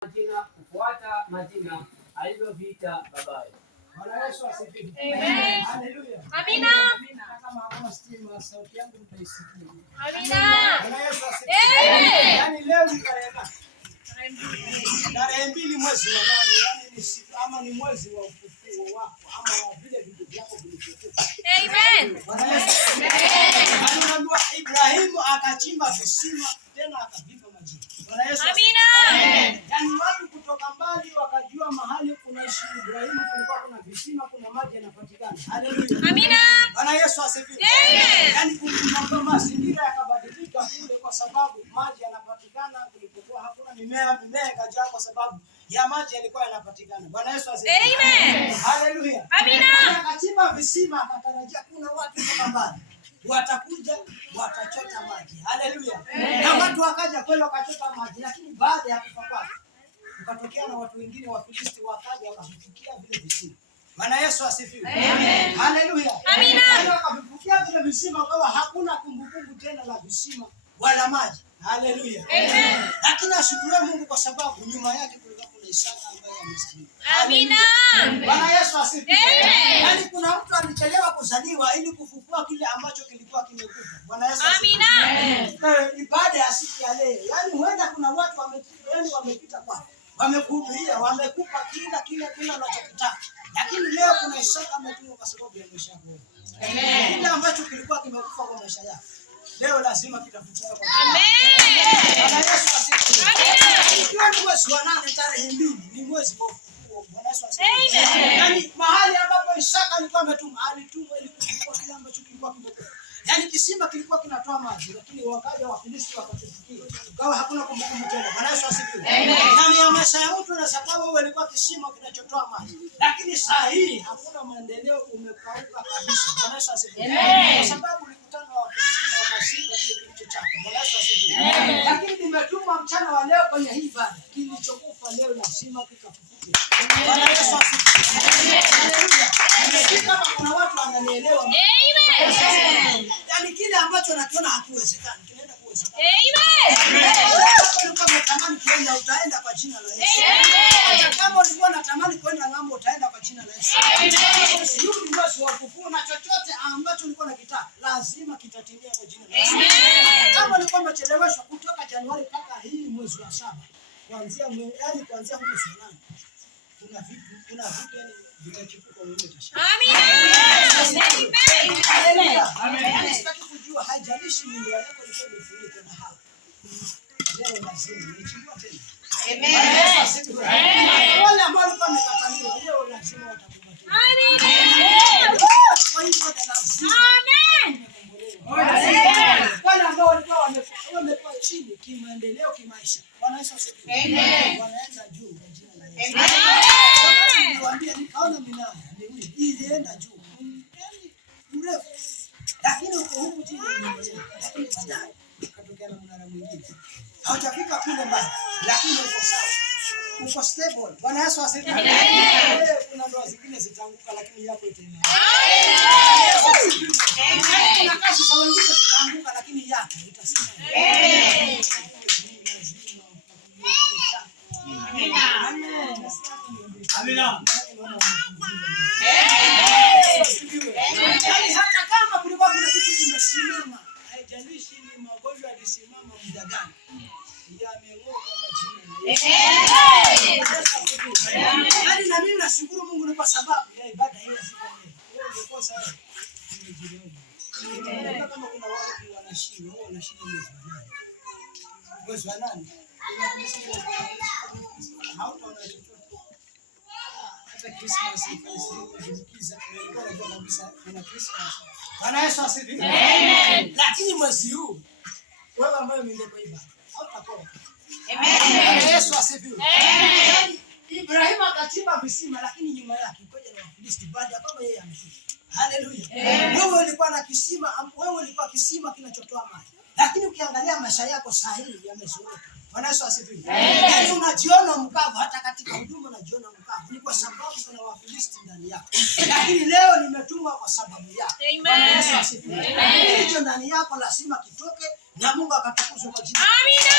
Majina kufuata majina alivyoviita babaye. Bwana Yesu asifiwe. Amen. Haleluya. Amina. Kama hakuna stima sauti yangu mtaisikia. Amina. Bwana Yesu asifiwe. Yaani leo ni tarehe 2 mwezi wa 8, yaani ni siku ama ni mwezi wa ufufuo wako ama vile vitu vyako vilivyokufa. Amen. Bwana Yesu asifiwe. Anaambiwa Ibrahimu akachimba visima tena akavipa majina. Bwana Yesu asifiwe. Amina. Yaani watu kutoka mbali wakajua mahali kunaishi Ibrahimu kulikuwa kuna visima, kuna maji yanapatikana. Haleluya. Amina. Bwana Yesu asifiwe. Yaani kuna mazingira yakabadilika kule kwa sababu maji yanapatikana kulipokuwa hakuna mimea ikajaa kwa sababu ya maji yalikuwa yanapatikana. Bwana Yesu asifiwe. Amen. Haleluya. Amina. Akachimba visima akatarajia kuna watu kutoka mbali watakuja watachota maji. Haleluya. Na watu wakaja kweli wakachota maji, lakini baada ya kufa kwake ukatokea na watu wengine wa Filisti wakaja wakavifikia vile visima. Bwana Yesu asifiwe. Amen. Haleluya. Amina. Wakavifikia vile visima kwa hakuna kumbukumbu tena la visima wala maji. Haleluya. Amen. Lakini ashukuriwe Mungu kwa sababu nyuma yake kulikuwa kuna Isaka ambaye amezaliwa. Amina. Bwana Yesu asifiwe. Amen. Yaani kuna mtu alichelewa kuzaliwa ili kufufua kile ambacho kilikuwa kimekufa. Bwana Yesu asifiwe. Amina. Ibada ya siku ya leo. Yaani huenda kuna watu wamepita kwa wamekuhubiria, wamekupa kila unachotaka. Lakini leo kuna Isaka ametumwa kwa sababu ya maisha yako. Amen. Kile ambacho kilikuwa kimekufa kwa maisha yako leo lazima kitafufuka kwa jina. Amen. Bwana Yesu asifiwe. Amina. Ikiwa ni mwezi wa 8 tarehe 2 ni mwezi wa ufufuo. Bwana Yesu asifiwe. Amen. Yaani mahali ambapo Isaka alikuwa alitumwa ili kufufua kile ambacho kilikuwa kimekufa. Yaani kisima kilikuwa kinatoa maji lakini wakaja wa Filisti wakakifikia. Ingawa hakuna kumbukumbu tena. Bwana Yesu asifiwe. Ndani ya maisha ya mtu na sababu wewe ulikuwa kisima kinachotoa maji. Lakini saa hii hakuna maendeleo, umekauka kabisa. Bwana Yesu asifiwe. Kwa sababu ulikutana na Wafilisti na wakashinda kile kilicho chako. Bwana Yesu asifiwe. Lakini nimetuma mchana wa leo kwenye hii ibada. Kilichokufa leo lazima kikafufuke. Bwana Yesu asifiwe. Haleluya. Kama kuna watu wananielewa. Amen. Yaani kile ambacho nakiona hakiwezekani kinaenda kuwezekana. Amen. Kama unatamani kwenda utaenda kwa jina la Yesu. Amen. Kama ulikuwa unatamani kwenda ng'ambo utaenda kwa jina la Yesu. Amen. Yule mwezi wa ufufuo na chochote ambacho ulikuwa unakitaka lazima kitatimia kwa jina la Yesu. Amen. Kama ulikuwa umecheleweshwa kutoka Januari mpaka hii mwezi wa 7 kuanzia kuanzia mwezi wa 8 kuna vitu yani vitachipuka wewe utashangaa. Amina. Amen. Sitaki kujua haijalishi nyumba yako ilikuwa imefunikwa na hapo. Leo lazima nichukue tena. Amen. Wale ambao walikuwa wamekataliwa leo lazima watakupatia. Amen. Kwa hivyo lazima. Amen. Wale ambao walikuwa wamekuwa chini kimaendeleo kimaisha. Bwana Yesu asifiwe. Amen. Wanaenda juu kwa jina la Yesu. Amen. Niwaambia nikaona minara miwili ilienda juu. Yaani mrefu. Lakini uko huku chini lakini baadaye ukatokea na mnara mwingine. Haujafika kule mbali lakini uko sawa. Uko stable. Bwana Yesu asifiwe. Kuna ndoa zingine zitaanguka lakini yako itaimara. Kuna kazi za wengine zitaanguka lakini yako itasimama. Amina. Yaani hata kama kulikuwa kuna kitu kimesimama, haijalishi ni magonjwa yalisimama muda gani. Yameng'oka kwa jina la Yesu. Yaani na mimi nashukuru Mungu ni kwa sababu ya ibada hii ya siku ya leo. Leo ndio sawa. Nimejiona. Kama kuna watu wanashinda mwezi wa 8. Hautaona chochote. Hata Christmas ikizikiza unajua kabisa kuna Christmas. Bwana Yesu asifiwe. Amen. Lakini mwezi huu wewe ambaye umeenda kwa ibada hautakosa. Amen. Bwana Yesu asifiwe. Amen. Ibrahimu akachimba visima lakini nyuma yake ngoja na Wafilisti baada ya kwamba yeye amekufa. Haleluya. Wewe ulikuwa na kisima, wewe ulikuwa kisima kinachotoa maji. Lakini ukiangalia maisha yako saa hii yamezunguka. Bwana Yesu asifiwe. Yaani unajiona mkavu hata katika huduma unajiona mkavu. Ni kwa sababu kuna Wafilisti ndani yako. Lakini leo nimetumwa kwa sababu yako. Bwana Yesu asifiwe. Hicho ndani yako lazima kitoke na Mungu akatukuzwa kwa jina. Amina.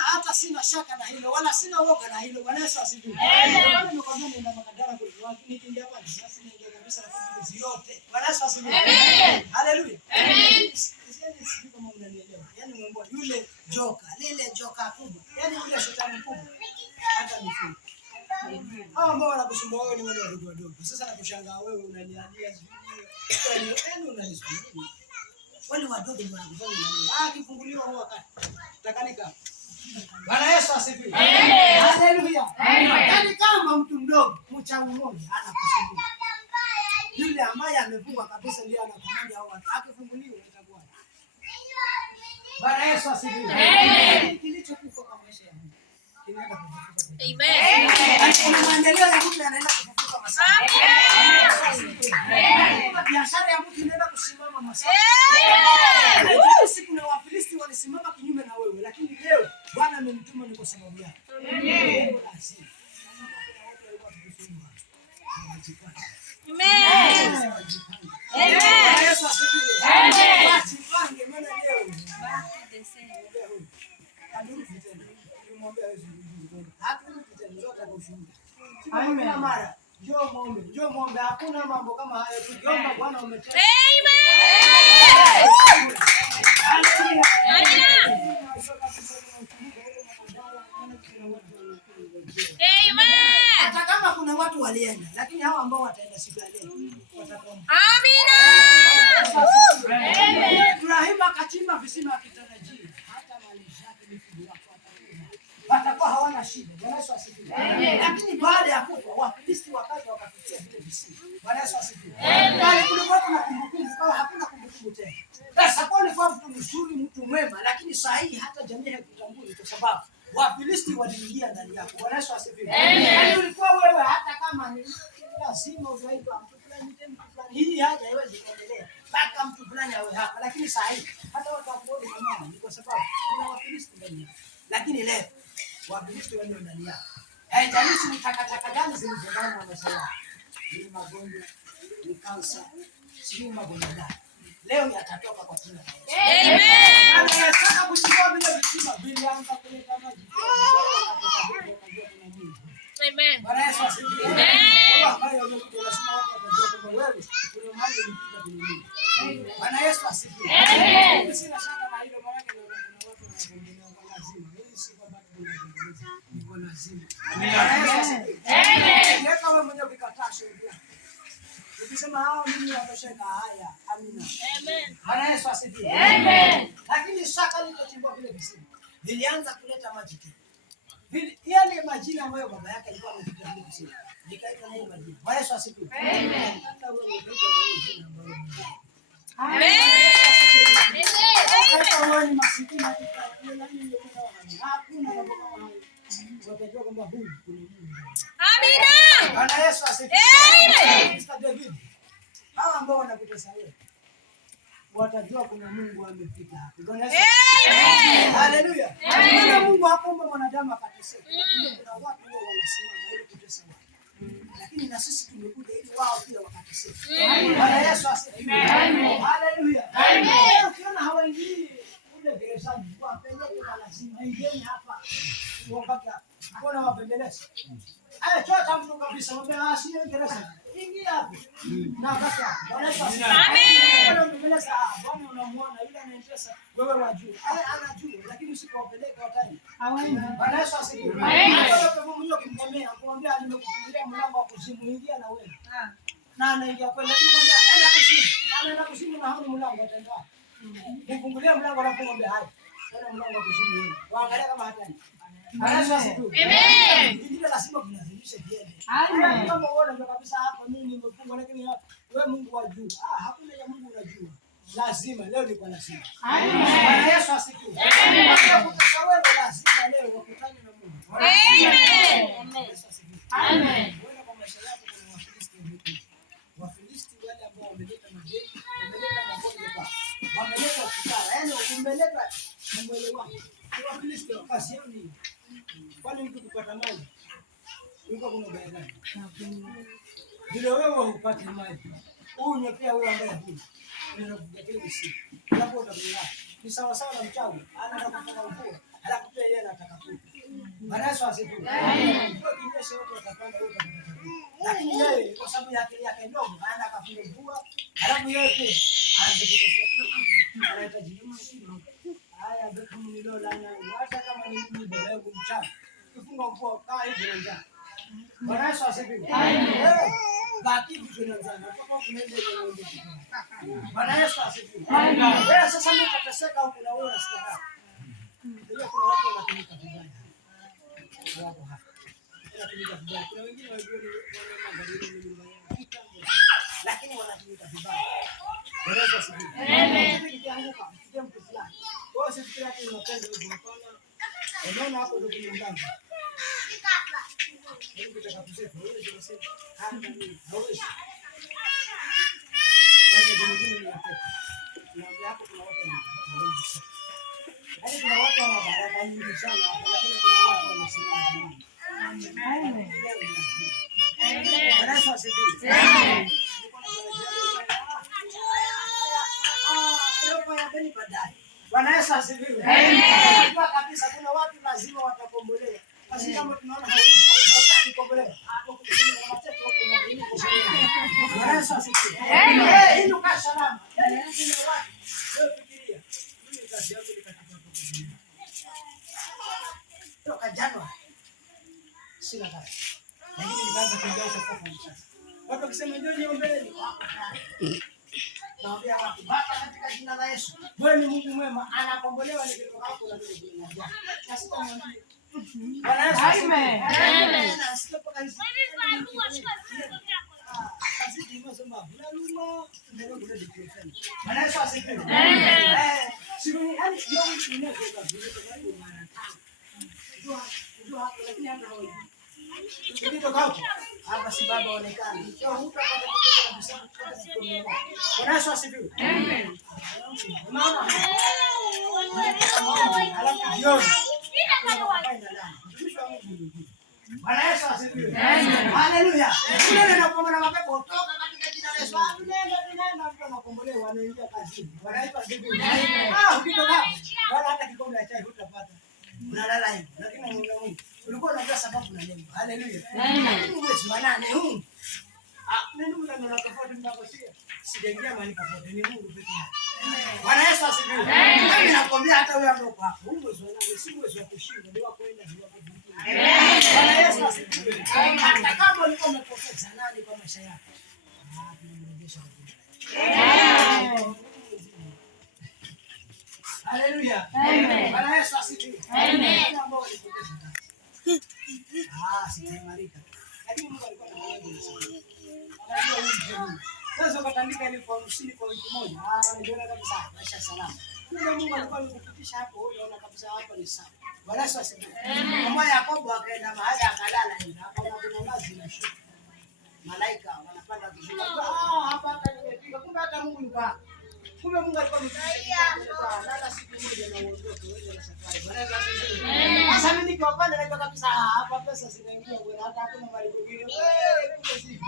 Hata sina shaka na hilo wala sina woga na hilo. Bwana Yesu asifiwe. Nimekwambia nina makadara kwa watu nikiingia hapa sasa niingia kabisa na vitu yote. Bwana Yesu asifiwe. Haleluya. Sisi kama unanielewa. Yaani Mungu yule joka, lile joka kubwa. Yaani yule shetani kubwa. Hata nifunge. Hao ambao wanakusumbua wewe ni wale wadogo wadogo. Sasa nakushangaa wewe unanialia zuri. Yaani unanisumbua. Wale wadogo ndio wanakufanya nini? Kifunguliwa huo wakati. Takanika. Bwana Yesu asifiwe. Haleluya. Yaani kama mtu mdogo, mchawi mmoja anakusumbua. Yule ambaye amefungwa kabisa ndiye anakomanda hao watu. Akifunguliwa itakuwa. Bwana Yesu asifiwe. Kilichokufa kwa maisha yangu. Kinaenda kufufuka. Amen. Kuna maendeleo ya mtu yanaenda kufufuka masaa. Biashara ya mtu inaenda kusimama masaa. Siku na Wafilisti walisimama kinyume na wewe, lakini leo Bwana amenituma ni kwa sababu yako. Amen. Yesu asifiwe. Amen. Maana leo Amen. Mara njoo muombe, hakuna mambo kama hayo. Tukiomba Bwana umetenda. Hata kama kuna watu walienda, lakini hao ambao wataenda siku ya leo watakuwa. Amina. Ibrahim akachimba visima akitarajia hata mali zake mifugo wake watakuwa hawana shida. Bwana Yesu asifiwe. Lakini baada ya kufa Wafilisti wakaja wakapitia vile visima. Bwana Yesu asifiwe. Bali kulikuwa kuna kumbukumbu, kama hakuna kumbukumbu tena. Sasa kwa ni kwa mtu mzuri, mtu mwema, lakini saa hii hata jamii haikutambui kwa sababu Wafilisti waliingia ndani yako. Bwana Yesu asifiwe. Yaani ulikuwa wewe hata kama ni lazima uzaitwa mtu fulani tena fulani. Hii haja haiwezi kuendelea. Mpaka mtu fulani awe hapa, lakini saa hii hata watu wakuone kama ni kwa sababu kuna Wafilisti ndani yako. Lakini leo Wafilisti walio ndani yako. Haijalishi ni takataka gani zilizondani na maisha yako. Ni magonjwa, ni kansa, sio magonjwa gani. Leo yatatoka kwa jina la Yesu. Amen. Anataka kuchukua vile visima vilianza kuleta maji. Amen. Bwana Yesu asifiwe. Amen. Ambaye wamekuja lazima watu watajua kwamba wewe kuna mahali ulipita duniani. Bwana Yesu asifiwe. Amen. Sina shaka na hilo, maana kuna watu wanaogombea kwa lazima. Mimi si kwamba tunagombea, ni kwa lazima. Bwana Yesu asifiwe. Amen. Leka wewe mwenyewe ukikataa sheria. Ukisema hao mimi watosheka, haya. Amina. Amen. Bwana Yesu asifiwe. Amen. Lakini shaka lililochimbwa vile visima vilianza kuleta maji tena. Yale majina ambayo baba yake alikuwa amepitia vile visima nikaita nayo majina. Bwana Yesu asifiwe. Amen. Hata wewe unaitwa na jina ambalo Amen. hata wewe ni masikini hakuna mambo kama hayo. Watajua kwamba huyu kuna Mungu. Amina. Bwana Yesu asifiwe. Amen. Mr. David, hawa ambao wanakutesa wewe watajua kuna Mungu amepita hapo. Bwana Yesu. Amen. Haleluya. Maana Mungu hakuumba mwanadamu akateseka. Kuna watu wao wanasimama ili kutesa watu. Lakini na sisi tumekuja ili wao pia wakateseka. Bwana Yesu asifiwe. Haleluya. Amen. Ukiona hawaingii ule gerezani wapeleke kwa lazima. Ingieni hapa. Wakati mbona wapembeleza? Chota mtu kabisa mwambie asiye gereza. Ingia hapo. Na baka. Bwana Yesu asifiwe. Amen. Wapembeleza Bwana unamuona yule anayetesa wewe wajua. Anajua lakini usipowapeleka watani. Bwana Yesu asifiwe. Hata kama mmoja ukimkemea kumwambia nimekufungulia mlango wa kuzimu ingia na wewe. Na anaingia kweli lakini mwambia enda kuzimu. Anaenda kuzimu na hauna mlango ataenda. Nifungulia mlango alafu mwambie hai. Enda mlango wa kuzimu wewe. Waangalia kama hatani. Bwana Yesu asifiwe. Amen. Ndio lazima tunazidisha viende. Amen. Kama uone ndio kabisa hapa mimi nimefungwa lakini wewe Mungu wajua. Hakuna ya Mungu unajua. Lazima leo ni kwa lazima. Amen. Bwana Yesu asifiwe. Amen. Kwa wewe lazima leo ukutane na Mungu. Amen. Amen. Wewe kwa maisha yako kuna Wafilisti wamekuja. Wafilisti wale ambao wameleta madeni, wameleta magonjwa kwa. Wameleta ukitara. Yaani umeleta mwele wako. Wafilisti wakasi yao ni kwani mtu kupata maji. Yuko kuna baya gani? Bila wewe upate maji. Unywe pia wewe ambaye huna. ndio kukuletea usiku. Alafu utakuwa ni sawa sawa na mchawi, anaenda kufanya mvua, alafu pia yeye anataka kuku. Bwana Yesu asifiwe. Ndio kinyesha watu watapanda wote watapata. Lakini yeye kwa sababu ya akili yake ndogo, anaenda akafunga mvua, alafu yeye pia aanze kuteseka. Anahitaji jimu. Haya ndio kama nilo lana, hata kama ni mimi baba yangu mchawi. Kufunga mvua kaa hivi na njaa. Bwana Yesu asifiwe. Baki kuna njaa. Kama kunaenda ndio. Bwana Yesu asifiwe. Wewe sasa mimi nitateseka huko na wewe unasikia. Ndio kuna watu wanatumika vibaya. Wako hapa. Wanatumika vibaya. Kuna wengine wajua ni wana magari ni nyumba yao. Lakini wanatumika vibaya. Bwana Yesu asifiwe. Amen. Nikianguka, nikitia mtu fulani. Wewe usifikiri ati unapenda hivi hapana. Unaona hapo ndio kuna ndani. Mungu atakaposefu, wewe ndio unasema hata mimi hawezi. Basi mwingine ni hapo. Na hapo kuna watu wanaweza. Hadi kuna watu wana baraka nyingi sana hapo, lakini kuna watu wamesimama. Amen. Amen. Bwana Yesu asifiwe. Amen. Bwana Yesu asifiwe. Amen. Kwa kabisa kuna watu lazima watakombolewa. Basi kama tunaona hawataki kukombolewa, hapo kuna mateso huko na nini kukombolewa. Bwana Yesu asifiwe. Amen. Hii ndio salama. Yaani kuna watu wewe fikiria. Mimi kazi yangu ni katika kukombolewa. Toka Januari sina kazi. Lakini nikaanza kuingia huko kwa sasa. Watu wakisema ndio niombeni wako tayari. Naambia watu Baba katika jina la Yesu. Wewe ni Mungu mwema, anakombolewa ni kutoka hapo na ndio jina. Na sitamwambia. Bwana Yesu. Amen. Amen. Na sitoka hizi. Kazi ndio sema buluma ndio ndio ndio. Bwana Yesu asifiwe. Amen. Sio yani ndio mtu ndio mara tano. Ndio hapo lakini hata hao. Ukitoka hapo hapa si baba onekana. Sio mtu apate kabisa. Bwana Yesu asifiwe. Amen. Mama. Alafu jioni. Bwana Yesu asifiwe. Amen. Haleluya. Neno la kuomba na mapepo toka katika jina la Yesu. Nenda mtu anakombolewa anaingia kazini. Bwana Yesu asifiwe. Amen. Ukitoka bwana hata kikombe cha chai hutapata. Unalala hivi. Lakini Mungu ulikuwa unajua sababu na lengo. Haleluya. Amen. Mwezi wa 8 huu. Neno la tofauti mnaposia. Sijaingia mahali popote ni Mungu pekee yake. Bwana Yesu asifiwe. Mimi nakwambia hata wewe ambaye uko hapo, mwezi wa 8 si mwezi wa kushinda, ndio wa kwenda ndio wa kuvuka. Bwana Yesu asifiwe. Hata kama ulikuwa umepoteza nani kwa maisha yako. Tunamrejesha Mungu. Haleluya. Amen. Bwana Yesu asifiwe. Amen. Ambao walipoteza kazi. Sitaimarika. Lakini Mungu alikuwa anamwambia anajua huyu. Sasa ukatandika ile kwa 50 kwa wiki moja. Ndio kabisa maisha salama. Kumbe Mungu alikuwa amekufikisha hapo, unaona kabisa hapa ni sawa. Bwana Yesu asifiwe. Kama Yakobo akaenda mahali akalala hivi, akaona kuna ngazi na shuka. Malaika wanapanda kushuka. Hapa hata nimefika. Kumbe hata Mungu yuko hapa. Kumbe Mungu alikuwa amekufikisha. Lala siku moja na uondoke wewe na safari. Bwana Yesu asifiwe. Sasa mimi nikiwa pale najua kabisa hapa pesa zinaingia wewe hata hakuna mali nyingine. Wewe kumbe siku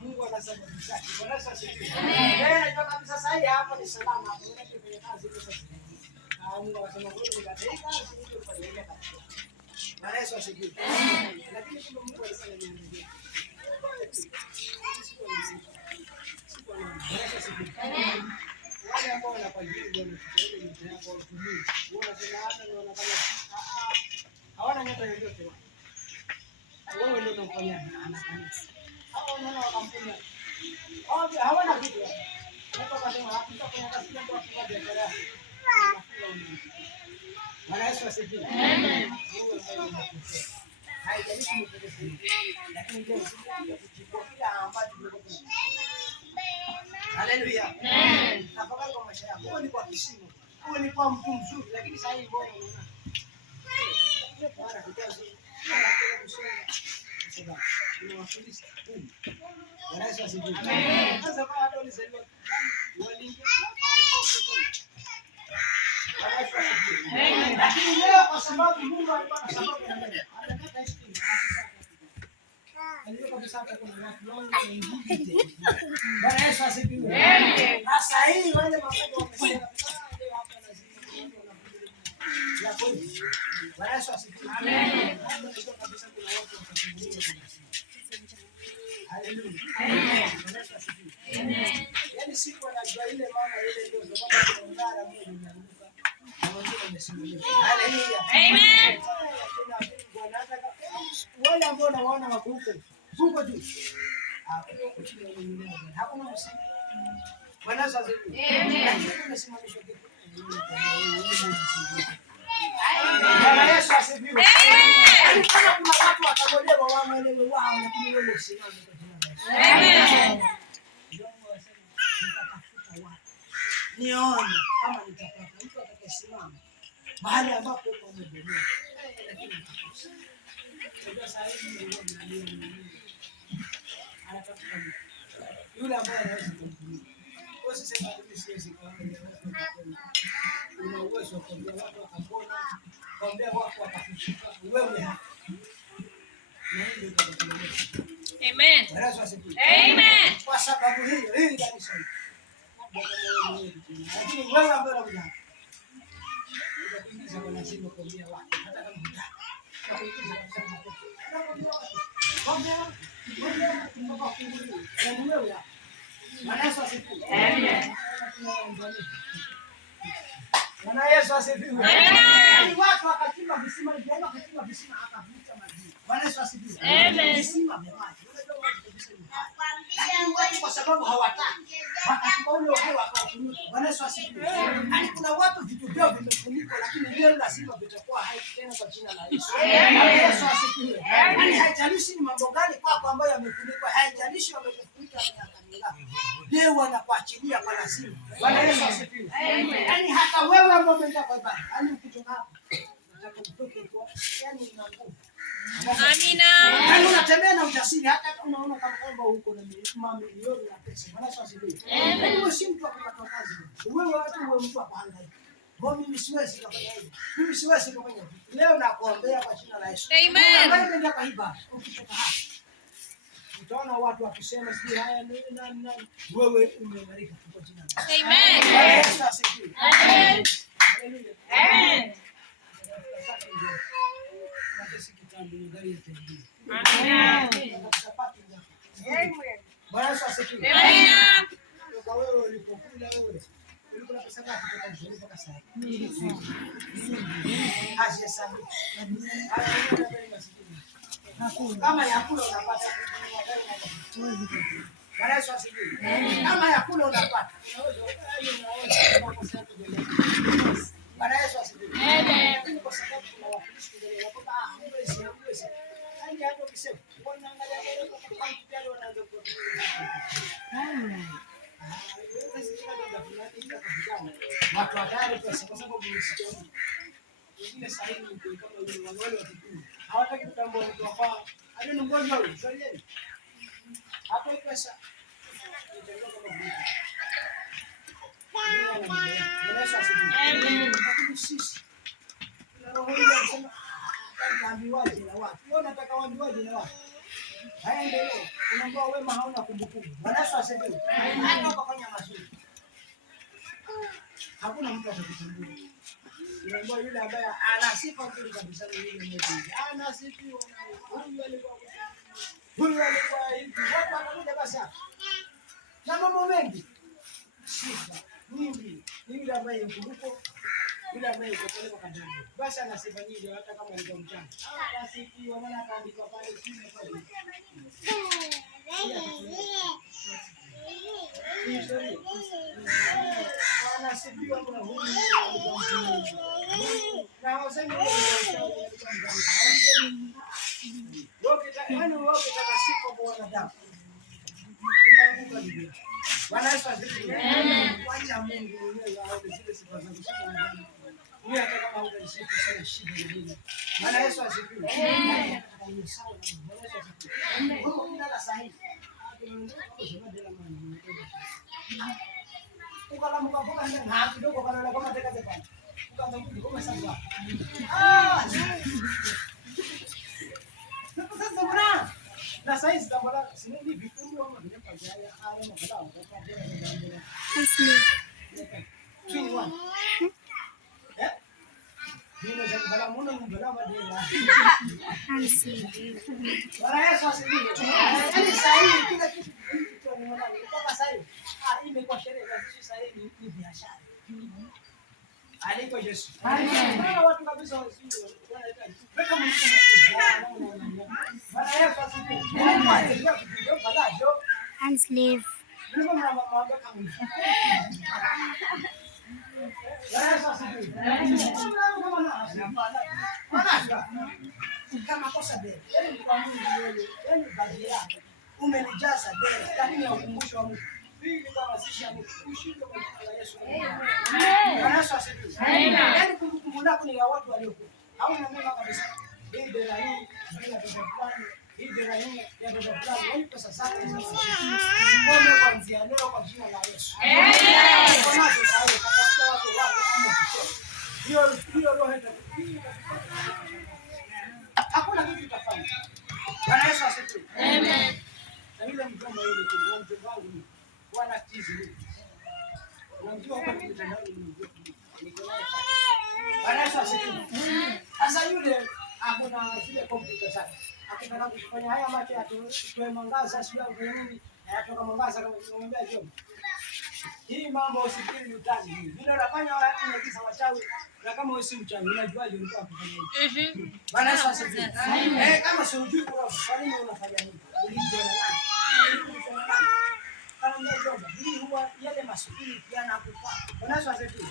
Mungu anasababisha. Bwana Yesu asifiwe. Najua kabisa sasa hii hapa ni salama. Hapo unachofanya kazi pesa zinaingia. Mungu anasema wewe unataka kazi ndio ufanye kazi. Bwana Yesu asifiwe. Lakini kumbe Mungu alikuwa ananiambia. Bwana Yesu asifiwe. Wale ambao wanapajiri ndio mtaele nyota yako utumii. Wanasema hata ni wanafanya hawana nyota yoyote wao. Wewe ndio unafanya anakanisa. Hao wanaona wakampuni. Hawana kitu. Hapo kasema hakutafanya kazi kwa kufanya biashara. Bwana Yesu asifiwe. Amen. Haijalishi mpeleke. Lakini ndio kuchukua kila ambacho tunataka. Haleluya. Amen. Tafakari kwa maisha yako. Wewe ni kwa kisimo. Wewe ni kwa mtu mzuri lakini sasa hivi mbona unaona? Bwana kitazo. Unataka kusoma. Sasa unawafundisha. Bwana Yesu asifiwe. Amen. Sasa kwa watu walizaliwa walingia. Bwana Yesu asifiwe. Amen. Lakini leo kwa sababu Mungu alikuwa na sababu ya leo. Anataka heshima. Alikuwa kabisa hata kuna watu wao wengine. Bwana Yesu asifiwe. Amen. Sasa hii wale mapepo wamesema leo hapa lazima ya kweli. Bwana Yesu asifiwe. Amen. Kabisa kuna watu watafunguliwa kabisa. Haleluya. Amen. Bwana Yesu asifiwe. Amen. Yaani siku anajua ile maana ile ndio sababu tunaongara Mungu inaruka. Na wengine wamesimamia. Haleluya. Amen. Wale ambao wanaona wako huko juu. Hakuna msingi. Bwana Yesu asifiwe. Amen. Tumesimamishwa kitu. Bwana Yesu asifiwe. Amen. Kama kuna watu watagolewa waelewe wao lakini wewe usimame kwa jina la Yesu. Amen. Nione kama nitapata mtu atakayesimama mahali ambapo uko umegolewa. Lakini nitakosa. Sasa sahihi ndio anatafuta yule ambaye anaweza kumtumia. Usiseme mimi siwezi kaambia watu una uwezo wa kuambia watu wakapona, kuambia watu wakafufuka, wewe hapa. Na hiyo ndio tutakomesha. Amen. Bwana asifiwe. Amen. Kwa sababu hiyo, hii ndio kanisa hili. Lakini wewe ambaye unataka kuingiza kwa lazima kuambia watu hata kama hutaki. Kuingiza kwa Bwana Yesu asifiwe. Amen. Bwana Yesu asifiwe. Amen. Watu wakachimba visima, ndio wakachimba visima hapa vuta maji. Bwana Yesu asifiwe. Amen. Visima vya maji. Lakini watu kwa sababu hawataki wakachukua ule uhai wakaufunika. Bwana Yesu asifiwe. Yaani kuna watu vitu vyao vimefunikwa lakini leo lazima vitakuwa hai tena kwa jina la Yesu. Bwana Yesu asifiwe. Yaani haijalishi ni mambo gani kwako ambayo yamefunikwa, haijalishi wamekufunika miaka mingapi. Leo wanakuachilia kwa lazima. Bwana Yesu asifiwe. Yaani hata wewe ambao umeenda kwa ibada, yaani ukitoka hapo unataka utoke kwa yaani una nguvu. Amina. Yaani unatembea na ujasiri hata kama unaona kama kwamba uko na mamilioni ya pesa. Bwana Yesu asifiwe. Yaani wewe si mtu wa kupata kazi. Wewe watu wewe mtu wa kuhangaika. Mimi siwezi kufanya hivyo. Mimi siwezi kufanya hivyo. Leo nakuombea kwa jina la Yesu. Amen. Wewe nenda kwa ibada. Ukitoka hapo utaona watu wakisema sisi haya nani wewe umeimarika kwa jina la Yesu. Amen. Yesu asifiwe. Amen. Haleluya. Amen. Amen. Bwana Yesu asifiwe. Amen. Kwa wewe ulipokula wewe ulikula pesa ngapi kutoka mzuri mpaka sasa? Aje sana. Kama yakula unapata. Bwana Yesu asifiwe. Kama yakula unapata. Bwana Yesu asifiwe. Amen. Kwa sababu kuna Wakristo ndio wanakuwa hawezi. Haja hapo kisema. Bwana angalia wewe kwa sababu tayari wanaanza kutoka. Watu hatari kwa sababu mlisikia. Wengine sahihi ni kama yule wale wa kikuu. Hawataki kutambua mtu wao. Hadi ni mgonjwa huyo. Sasa hapo pesa. Amen. Sisi. Roho ile inasema ambiwaje na watu. Wewe unataka waambiwaje na watu? Haendelee. Unaambia wema hauna kumbukumbu. Bwana Yesu asifiwe. Hata ukafanya mazuri. Hakuna mtu atakutambua. Unaambia yule ambaye ana sifa nzuri kabisa ni yule mmoja. Anasifiwa na huyu alikuwa hivi. Watu wanakuja basi. Na mambo mengi. Sifa nyingi. Yule ambaye mkumbuko yule ambaye ukapeleka kadani. Basi ana sifa nyingi hata kama ni mchana. Anasifiwa maana kaandikwa pale chini pale. Anasifiwa kwa huyu. Na wasemi wote kama sifa kwa wanadamu. Inaanguka Biblia. Bwana Yesu asifiwe. Wacha Mungu mwenyewe aone zile sifa za kusifa. Wewe hata kama hujasifu sana shida ni nini? Bwana Yesu asifiwe. Amen. Bwana Yesu asifiwe. Amen. Mungu ndio sahihi. Ukala mkaboka na kidogo kana kama teka teka. Ukaanza kama sasa. Sasa bwana. Na sasa Alipo Yesu. Bwana watu kabisa wasio wanahitaji. Weka mtu And slave. Kama kosa deni. Yaani kwa Mungu wewe, yaani badi yako. Umenijaza deni, lakini ya ukumbusho wa Mungu. Hii ni kama sisi ya Mungu. Ushinde kwa jina la Yesu. Amen. Yesu asifiwe. Amen. Yaani kumbukumbu lako ni ya watu waliokuwa. Hauna mema kabisa. Hii deni hii, bila kujafanya. Hii deni hii ya baba fulani, wewe pesa zako hizo. Ngome kuanzia leo kwa jina la Yesu. Amen. Kwa nazo sasa katafuta watu wako kama kichwa. Hiyo roho yetu. Hakuna kitu kitafanya. Bwana Yesu asifiwe. Amen. Na ile mjomba ile kwa mjomba wangu Bwana tizi. Unamjua kwa mtandao ni Bwana Yesu asifiwe. Sasa yule hakuna zile kompyuta sana. Akitaka kufanya haya macho atoe mwangaza sio kwa nini? Ayatoka mwangaza kama unamwambia John. Hii mambo usifikiri ni utani hii. Vile unafanya watu na kisa wachawi na kama wewe si mchawi unajuaje ulikuwa kufanya hivi? Bwana Yesu asifiwe. Kama si ujui kwa nini unafanya hivi? Ulijua nani? Kama mjomba, hii huwa yale masubiri yanakufa. Bwana Yesu asifiwe.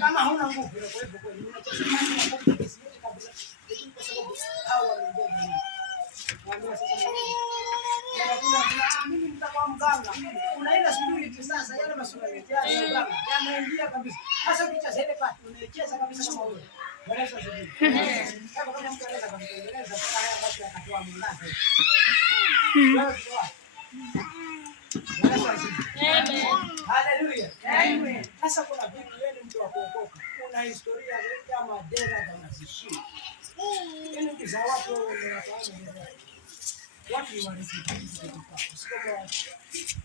Kama huna nguvu ile kwa hivyo kweli unacheza kama kabisa kwa sababu hao wamebeba nini? Mwambie sasa mimi nitakuwa mganga. Kuna ile shughuli sasa yale maswali yanaingia kabisa. Sasa ukicheza ile pati unaicheza kabisa kama wewe. Bwana Yesu asifiwe. Kama mtu anaweza kutengeneza kwa haya basi akatoa mlango. Amen. Haleluya. Amen. Sasa kuna vitu wewe mtu wa kuokoka. Kuna historia ya madera za mazishi. Yaani kiza watu wanafahamu watu wanasikia kwa sababu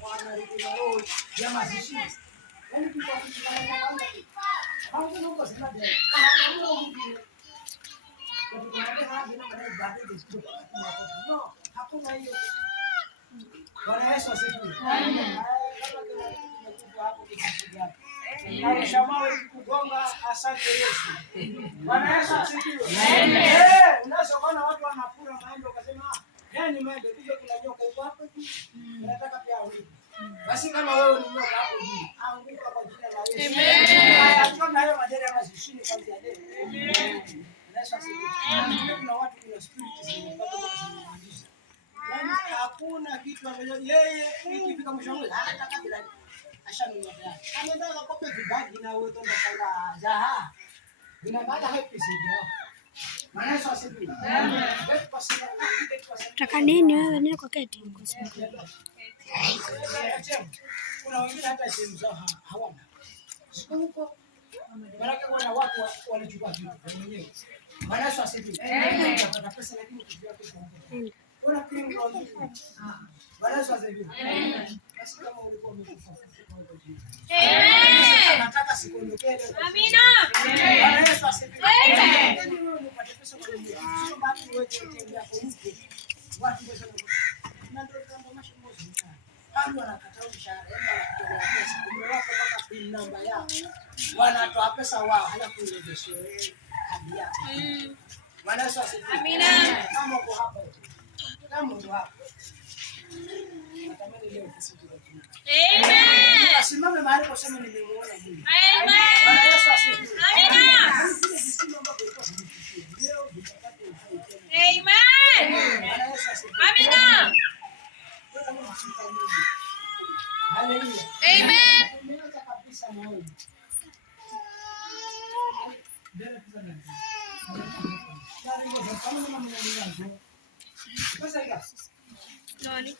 wanarudi roho ya mazishi. Yaani kwa sababu hapo ndio kwa sababu no, hakuna hiyo. Bwana Yesu asifiwe. Amen. Shamawe kugonga, asante Yesu. Bwana Yesu asifiwe. Amen. Unasoma watu wanakula maembe ukasema ni maembe kuje kuna nyoka huko hapo juu. Unataka pia ulipe. Basi kama wewe ni nyoka hapo juu, anguka kwa jina la Yesu. Amen. Achana hayo madera ya mazishini kwanza leo. Amen. Yesu asifiwe. Amen. Kuna watu kuna spirit zinapata kuziingiza. Yaani hakuna kitu ambacho yeye ikifika mwisho wa mwezi anataka bila ashanunua tayari. Anaenda kukopa vibadi na wewe tonda kanga jaha. Vinabada happy sio. Maana Yesu asifiwe. Amen. Taka nini wewe nini kwa keti? Kuna wengine hata simu zao hawana. Siku huko maana kuna watu wanachukua vitu wenyewe. Maana Yesu asifiwe. Amen. Unapata pesa lakini ukifia pesa hapo. Kuna kitu Bwana Yesu asifiwe. Amen. Basi kama ulikuwa umekufa Amen. Nataka sikuondokee leo. Amina. Bwana Yesu asifiwe. Amen. Ndio unapata pesa kwa Mungu. Sio basi wewe utembea kwa huko. Watu wote na ndio kama mashimozi sana. Hadi wanakataa mshahara, wanatoa pesa. Umewapa mpaka pin namba yao. Wanatoa pesa wao halafu urejeshe hadi yako. Bwana Yesu asifiwe. Amina. Kama uko hapa kama ndo hapo. Natamani leo tusijue. Amen. Asimame mahali kwa sema nimemuona Mungu. Amen. Bwana Yesu asifiwe. Amina. Amen. Bwana Yesu asifiwe. Amina. Haleluya. Amen. Nimeanza kabisa maombi. Ndio tuzana. Nani?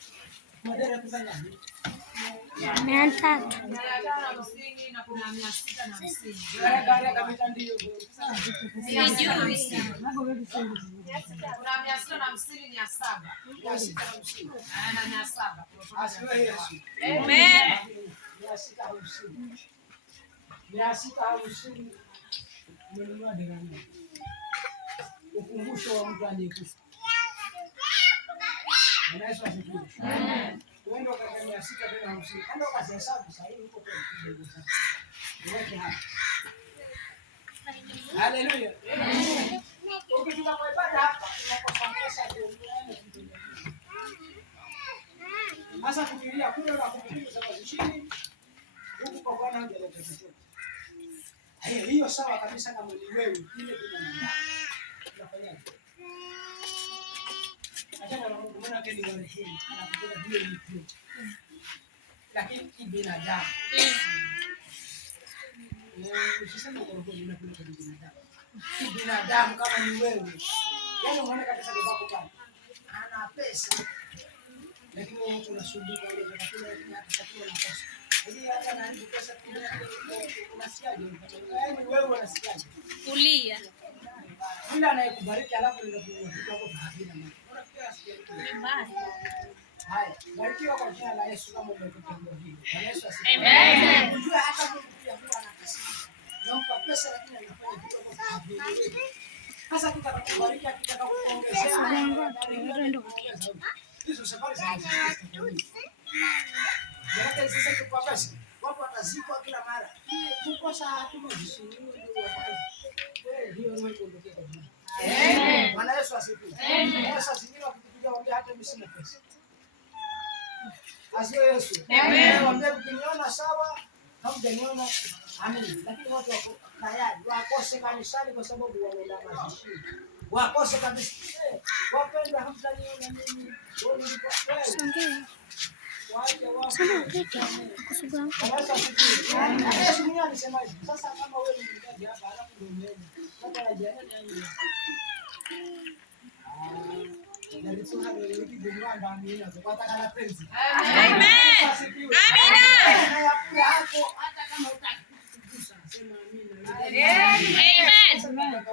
Madera kufanya nini? 300. Na kuna 650. Gara kabisa ndio. Kuna 650 ni 700. 650. Na 700. Asiwe Yesu. Amen. 650. 650. Mwenye ndio ukumbusho wa mtu aliyekufa. Yesu asifiwe. Amen. Uende katika 650. Enda ukahesabu sasa hivi uko kwa kidogo sana. Uweke hapa. Haleluya. Amen. Ukifika kwa ibada hapa tunaposomesha ndio. Sasa kufikiria kule na kufikiria sababu chini huku kwa Bwana ndio chochote. Hiyo sawa kabisa kama ni wewe ile tunamwambia. Tunafanyaje? Achana na Mungu mwana keni wa rehema anakutoa hiyo ni tu. Lakini kibinadamu. Usiseme kwa roho unapenda kwa binadamu. Kibinadamu kama ni wewe. Yaani unaona kabisa kwa baba pale. Ana pesa. Lakini wewe mtu unasumbuka ile chakula lakini hata chakula unakosa. Ili hata analipa pesa unasikiaje? Yaani wewe unasikiaje? Kulia. Yule anayekubariki alafu ndio kutoka kwa hadina mama. Unafikia asikie. Haya, barikiwa kwa jina la Yesu kama umekutambua hivi. Bwana Yesu asifiwe. Amen. Unajua hata Mungu pia huwa anakasimu. Nampa pesa lakini anafanya vitu kwa hadina. Sasa tutakubariki akitaka kuongezea. Hizo safari za Yake sasa kwa pesa. Wapo watazikwa kila mara. Kukosa hatuma jishiniwe ndio wafanye. Hiyo ndio kuondokea kwa Mungu. Amen. Bwana Yesu asifiwe. Amen. Yesu asifiwe kupitia waambia hata mimi sina pesa. Asiye Yesu. Amen. Waambia ukiniona sawa, hamjaniona amini. Lakini watu wako tayari wakose kanisani kwa sababu wameenda mazishi. Wakose kabisa. Wapenda hamjaniona mimi. Wewe ulikuwa wewe. Sana kitu kusubiri. Yesu mwenyewe alisema hivi. Sasa kama wewe ni mtaji hapa alafu ndio umeenda. Sasa hajaenda nani? Nalisema ndio hiki gomba amina. Kupata kana penzi. Amen. Amina. Hapo hata kama utaki kukusa sema amina. Amen.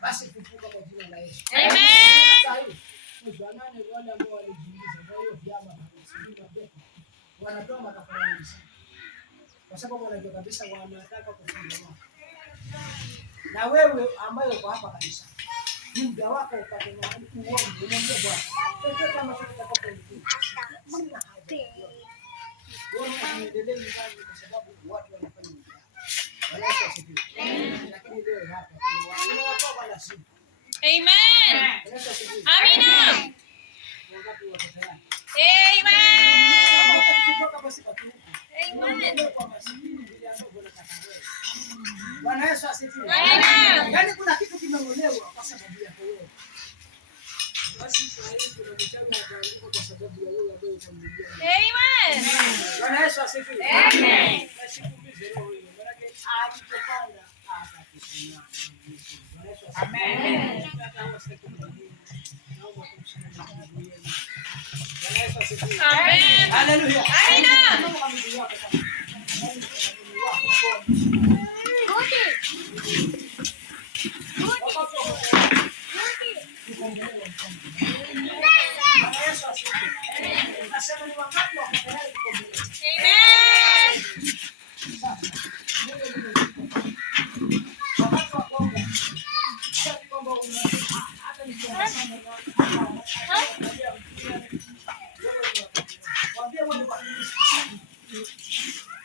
Basi kufuka kwa jina la Yesu. Amen. Mwanane wale ambao walijiuliza kwa hiyo vyama wanatoa matafari mengi sana. Kwa sababu wanajua kabisa wanataka kufunga. Na wewe ambaye uko hapa kabisa. Ni muda wako upate mahali uombe umwambie Bwana. Chochote ambacho kitakapokuwa. Sina haja. Wewe unaendelea nyumbani kwa sababu watu wanafanya hivyo. Wanaweza kusikia. Lakini leo hapa kuna watu wala si. Amen. Amina. Amen. Bwana Yesu asifiwe. Yaani kuna kitu kimeng'olewa kwa sababu yako wewe. Basi kwa hiyo tunamchanga kwa sababu ya wewe ambaye utamjia. Amen. Bwana Yesu asifiwe. Amen. Asikumize roho hiyo. Maana akitopanda atakusimama. Amen. Amen. Haleluya. Amina.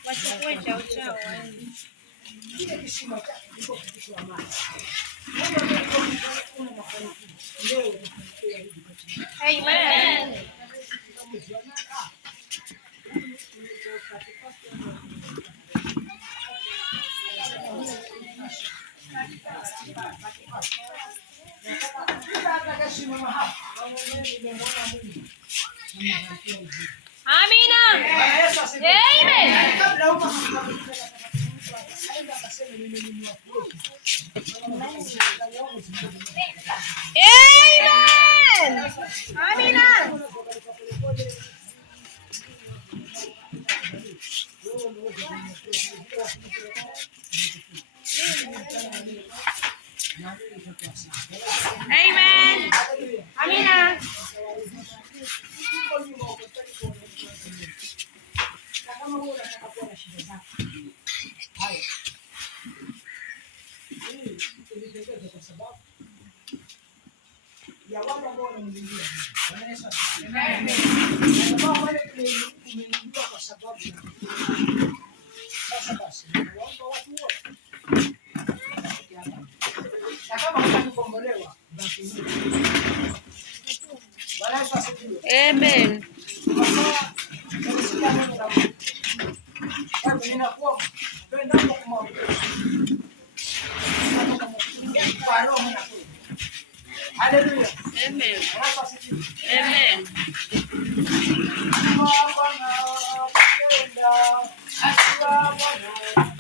Wachukue chao chao waende. Kile kisima chake kiko kishwa maji. Amen. Amina. Amen. Amina. Amen. ya wale ambao wanamlilia. Bwana Yesu asifiwe. Amen. Kwa wale tumeingia kwa sababu sasa basi naomba watu wote. Na kama hutakombolewa basi. Bwana Yesu asifiwe. Amen. Ninakuomba twende kwa Hallelujah. Amen. Amen. Amen. Bwana,